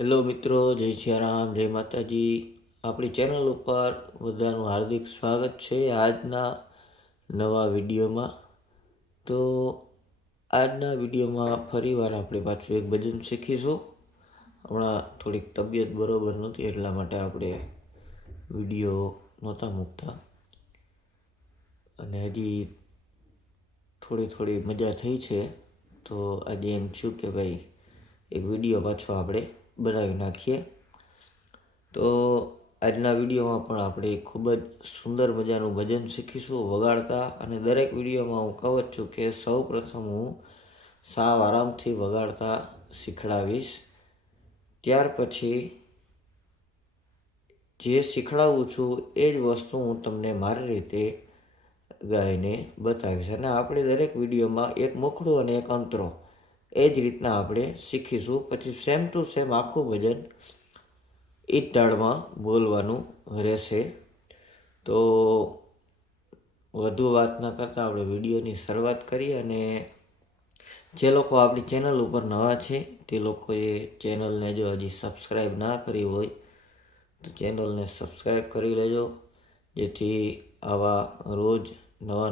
Hello મિત્રો, જય સિયારામ, જય માતાજી. આપણી ચેનલ ઉપર બધાનું હાર્દિક સ્વાગત છે આજના નવા વિડીયોમાં. તો આજના વિડીયોમાં ફરીવાર આપણે પાછું એક ભજન શીખીશું. હમણાં થોડીક તબિયત બરોબર નહોતી એટલા માટે આપણે વિડીયો નહોતા મૂકતા, અને હજી થોડી મજા થઈ છે. તો આજે એમ થયું કે ભાઈ એક વિડીયો પાછો આપણે બનાવી નાખીએ. તો આજના વિડીયોમાં પણ આપણે ખૂબ જ સુંદર મજાનું ભજન શીખીશું વગાડતા. અને દરેક વિડીયોમાં હું કહું જ છું કે સૌ પ્રથમ હું સાવ આરામથી વગાડતા શીખડાવીશ, ત્યાર પછી જે શીખડાવું છું એ જ વસ્તુ હું તમને મારી રીતે ગાઈને બતાવીશ. અને આપણે દરેક વિડીયોમાં એક મુખડું અને એક અંતરો એ જ રીતના આપણે શીખીશું. પછી સેમ ટુ સેમ આખું ભજન એ જ તાળમાં બોલવાનું રહેશે. તો વધુ વાત ન કરતાં આપણે વિડીયોની શરૂઆત કરીએ. અને જે લોકો આપણી ચેનલ ઉપર નવા છે તે લોકોએ ચેનલને જો હજી સબસ્ક્રાઈબ ના કરી હોય તો ચેનલને સબસ્ક્રાઈબ કરી લેજો, જેથી આવા રોજ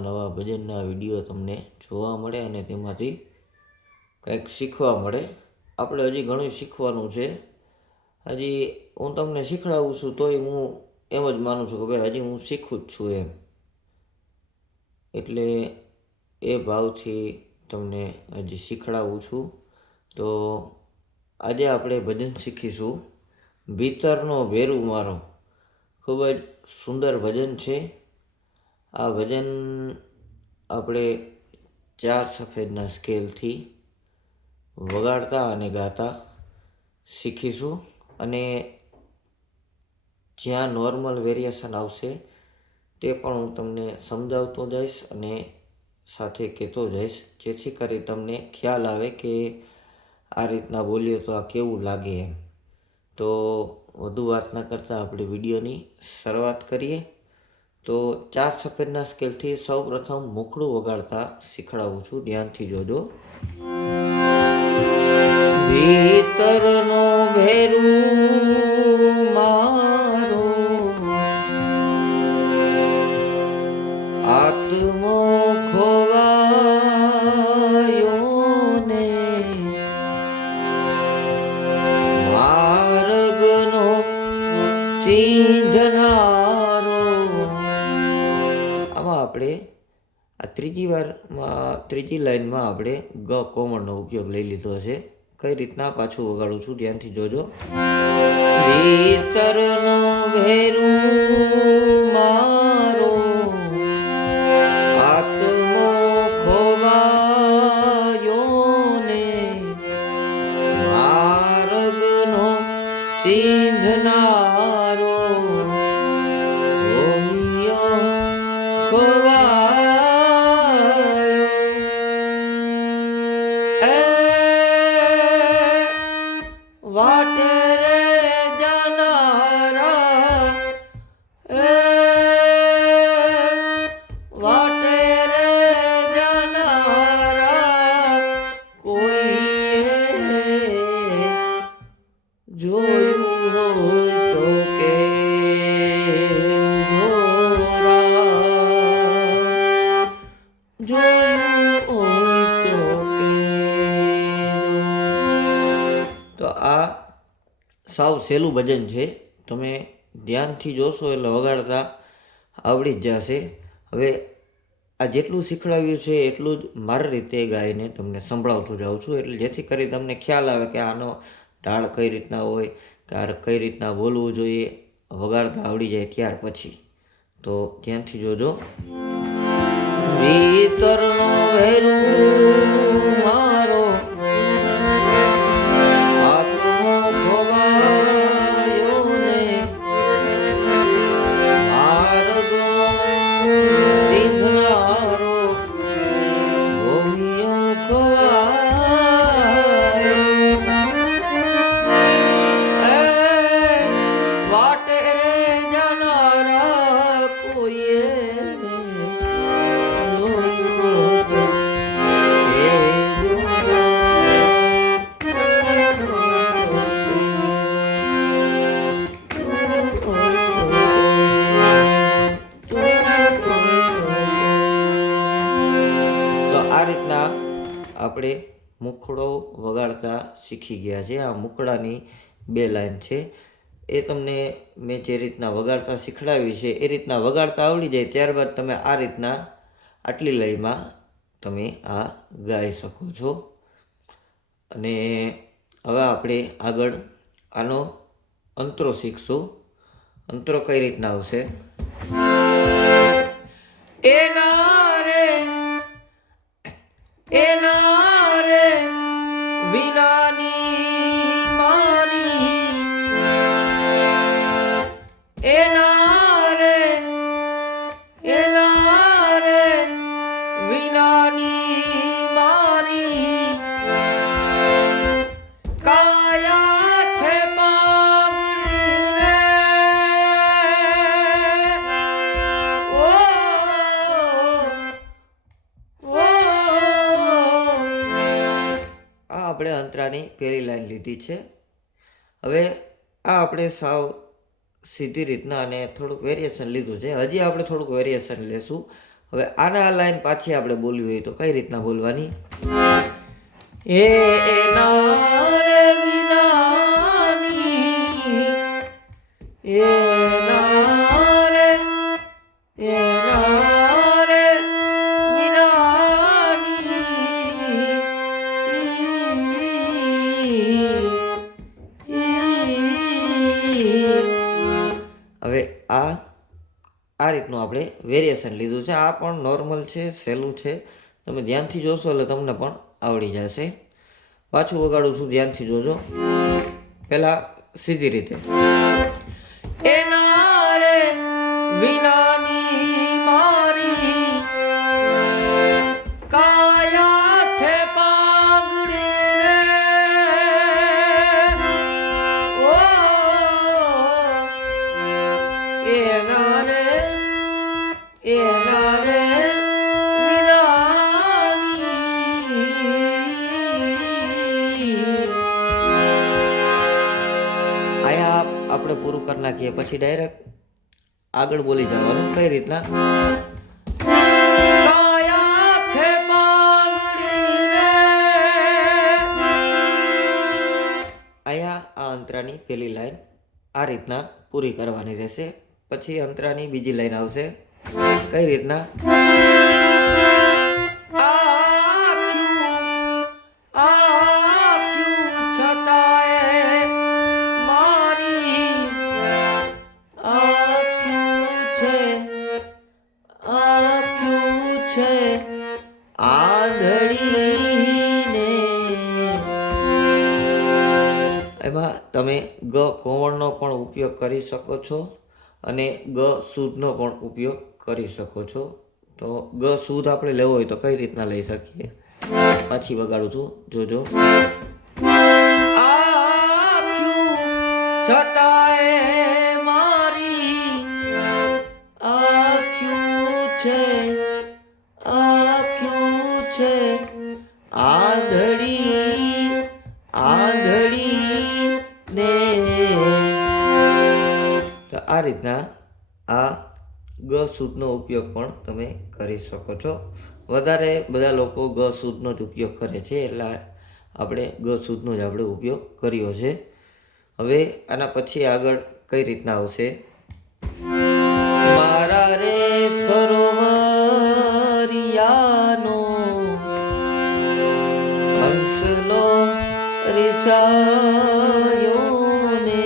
નવા ભજનના વિડીયો તમને જોવા મળે અને તેમાંથી કંઈક શીખવા મળે. આપણે હજી ઘણું શીખવાનું છે. હજી હું તમને શીખડાવું છું તોય હું એમ જ માનું છું કે ભાઈ હજી હું શીખું જ છું એમ. એટલે એ ભાવથી તમને હજી શીખડાવું છું. તો આજે આપણે ભજન શીખીશું ભીતરનો ભેરું મારો. ખૂબ જ સુંદર ભજન છે આ ભજન. આપણે 4 સફેદના સ્કેલથી વગાડતા અને ગાતા શીખીશું. અને જ્યાં નોર્મલ વેરિએશન આવશે તે પણ હું તમને સમજાવતો જઈશ અને સાથે કહેતો જઈશ, જેથી કરી તમને ખ્યાલ આવે કે આ રીતના બોલીએ તો આ કેવું લાગે એમ. તો વધુ વાત ન કરતાં આપણે વિડીયોની શરૂઆત કરીએ. તો 4 સફેદના સ્કેલથી સૌ પ્રથમ મુખડું વગાડતા શીખડાવું છું, ધ્યાનથી જોજો. ભીતરનો ભેરું મારો, આત્મો ખોવાયો ને માર્ગનો ચીંધનારો. આમાં આપણે આ ત્રીજી લાઈનમાં આપણે ગ કોમળનો ઉપયોગ લઈ લીધો છે. કઈ રીતના પાછું વગાડું છું, ધ્યાનથી જોજો. ભીતરનો ભેરું મારો, આત્મો ખોવાયો ને માર્ગનો ચીંધનારો, રોમિયો વાટે રે જનારા, વાટે રે જનારા, કોઈએ જોયું હોય તો કે જોયું હોય તો કે. તો આ સાવ સહેલું ભજન છે. તમે ધ્યાનથી જોશો એટલે વગાડતા આવડી જ જશે. હવે આ જેટલું શીખડાવ્યું છે એટલું જ મારી રીતે ગાઈને તમને સંભળાવતો જાઉં છું, એટલે જેથી કરી તમને ખ્યાલ આવે કે આનો ઢાળ કઈ રીતના હોય, કે આ કઈ રીતના બોલવું જોઈએ. વગાડતા આવડી જાય ત્યાર પછી. તો ધ્યાનથી જોજો. ભીતરનો ભેરું મારો, આત્મો ખોવાયો ને માર્ગનો ચીંધનારો, રોમિયો ખોવાયો. વાટે રે જનારા, કોઈએ જોયું આપણે મુખડો વગાડતા શીખી ગયા છે. આ મુખડાની 2 લાઈન છે. એ તમને મેં જે રીતના વગાડતા શીખડાવી છે એ રીતના વગાડતા આવડી જાય ત્યારબાદ તમે આ રીતના આટલી લયમાં તમે આ ગાઈ શકો છો. અને હવે આપણે આગળ આનો અંતરો શીખશું. અંતરો કઈ રીતના આવશે? એના રે વિનાની મારી, એના રે વિનાની મારી, કાયા છે પાગડી રે, ઓ આપણે અંતરાની પહેલી લાઈન લીધી છે. હવે આ આપણે સાવ સીધી રીતના અને થોડુંક વેરિએશન લીધું છે. હજી આપણે થોડુંક વેરિએશન લેશું. હવે આના લાઈન પાછી આપણે બોલવી હોય તો કઈ રીતના બોલવાની? એના રે વિનાની, એના રે હવે આ રીતનું આપણે વેરિએશન લીધું છે. આ પણ નોર્મલ છે, સહેલું છે. તમે ધ્યાનથી જોશો એટલે તમને પણ આવડી જશે. પાછું વગાડું છું, ધ્યાનથી જોજો. પહેલાં સીધી રીતે. એના રે વિનાની મારી, કાયા છે પાગડી રે, ઓ એના રે વિનાની. આયા આપણે પૂરું કરી નાખીએ પછી ડાયરેક્ટ આગળ બોલી જવાનું. કઈ રીતના? કાયા છે પાગડી રે, આયા આ અંતરાની પહેલી લાઈન આ રીતના પૂરી કરવાની રહેશે. પછી અંતરાની બીજી લાઈન આવશે. કઈ રીતના? આખ્યું છતાંય મારી, આખ્યું છે આંધળીને. એમાં તમે ગ કોમળનો પણ ઉપયોગ કરી શકો છો અને ગ શુદ્ધનો પણ ઉપયોગ કરી શકો છો. તો ગ શુદ્ધ આપણે લેવો હોય તો કઈ રીતના લઈ શકીએ? પાછી વગાડું છું, જોજો. આખ્યું છતાંય મારી, આખ્યું છે આંધળી ને. તો આ રીતના આ ગ શુદ્ધનો ઉપયોગ પણ તમે કરી શકો છો. વધારે બધા લોકો ગ શુદ્ધનો જ ઉપયોગ કરે છે એટલે આપણે ગ શુદ્ધનો જ આપણે ઉપયોગ કર્યો છે. હવે આના પછી આગળ કઈ રીતના આવશે? મારા રે સરોવરિયાનો હંસલો રિસાયો ને.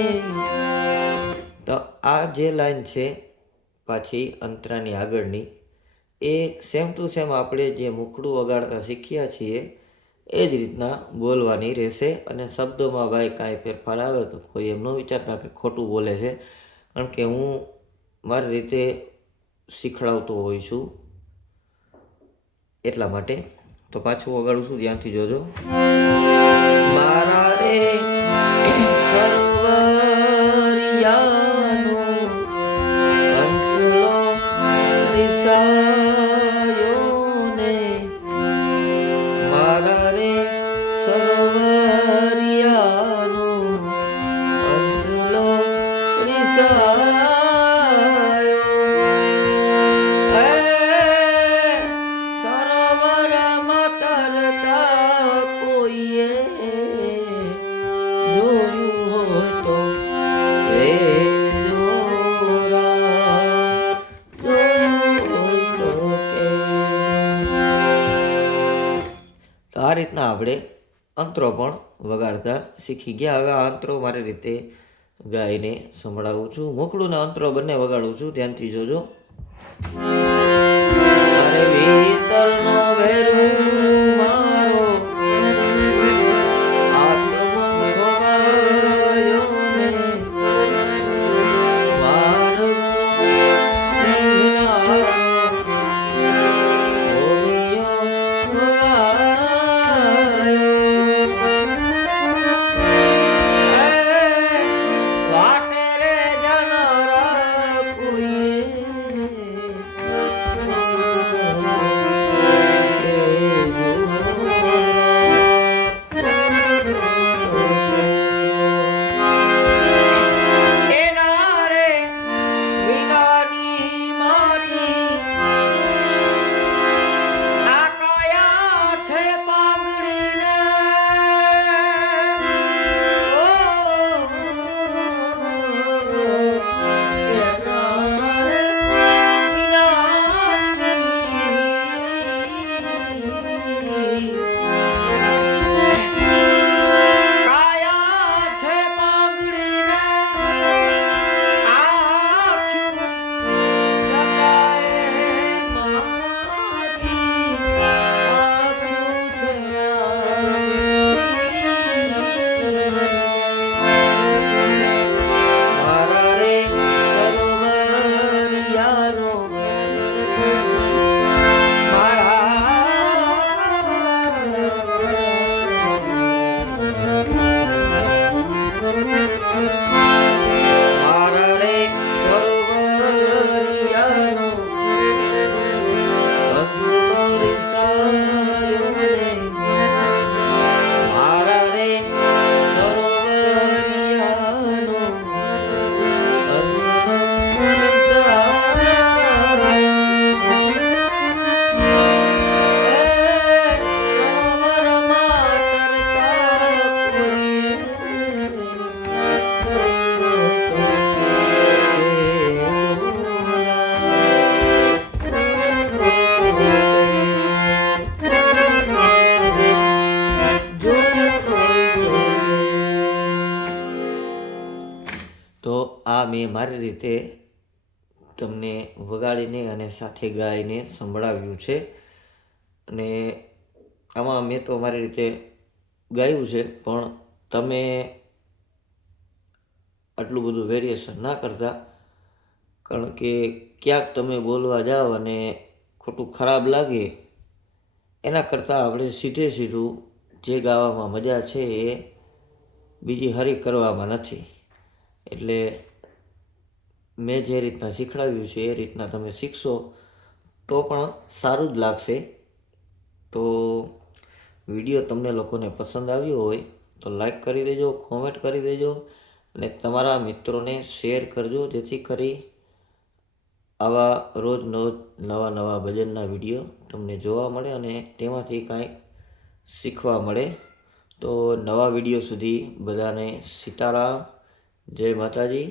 તો આ જે લાઈન છે પાછી અંતરાની આગળની, એ સેમ ટુ સેમ આપણે જે મુખડું વગાડતા શીખ્યા છીએ એ જ રીતના બોલવાની રહેશે. અને શબ્દોમાં ભાઈ કાંઈ ફેરફાર આવે તો કોઈ એમ ન વિચારતા કે ખોટું બોલે છે, કારણ કે હું મારી રીતે શીખડાવતો હોઉં છું એટલા માટે. તો પાછું વગાડું છું, ધ્યાનથી જોજો. મારા રે સરોવરિયાનો હંસલો રિસાયો ને, મારા રે સરોવરિયાનો હંસલો રિસાયો. સરોવરમાં તરતા જોયું હોય તો કહેજો રામ, જોયું હોય તો કહેજો. તો આ રીતના આપણે અંતરો પણ વગાડતા શીખી ગયા. હવે આ અંતરો મારી રીતે ગાઈને સંભળાવું છું. મોકળું ને અંતરો બંને વગાડું છું, ધ્યાનથી જોજો. અરે ભીતરનો ભેરું મારો આત્મો ખોવાયો ને માર્ગનો ચીંધનારો ઓમિયો ખોવાયો. વાટે રે જનારા કોઈએ તો આ મેં મારી રીતે તમને વગાડીને અને સાથે ગાઈને સંભળાવ્યું છે. અને આમાં મેં તો મારી રીતે ગાયું છે, પણ તમે આટલું બધું વેરિએશન ના કરતા, કારણ કે ક્યાંક તમે બોલવા જાઓ અને ખોટું ખરાબ લાગે એના કરતાં આપણે સીધે સીધું જે ગાવામાં મજા છે એ બીજી હરી કરવામાં નથી. એટલે મેં જે રીતના શીખવાડ્યું છે એ રીતના તમે શીખશો તો પણ સારું જ લાગશે. તો વિડીયો તમને લોકોને પસંદ આવ્યો હોય તો લાઈક કરી દેજો, કોમેન્ટ કરી દેજો અને તમારા મિત્રોને શેર કરજો, જેથી કરી આવા રોજ નવા ભજનના વિડીયો તમને જોવા મળે અને તેમાંથી કાંઈક શીખવા મળે. તો નવા વિડીયો સુધી બધાને સીતારામ, જય માતાજી.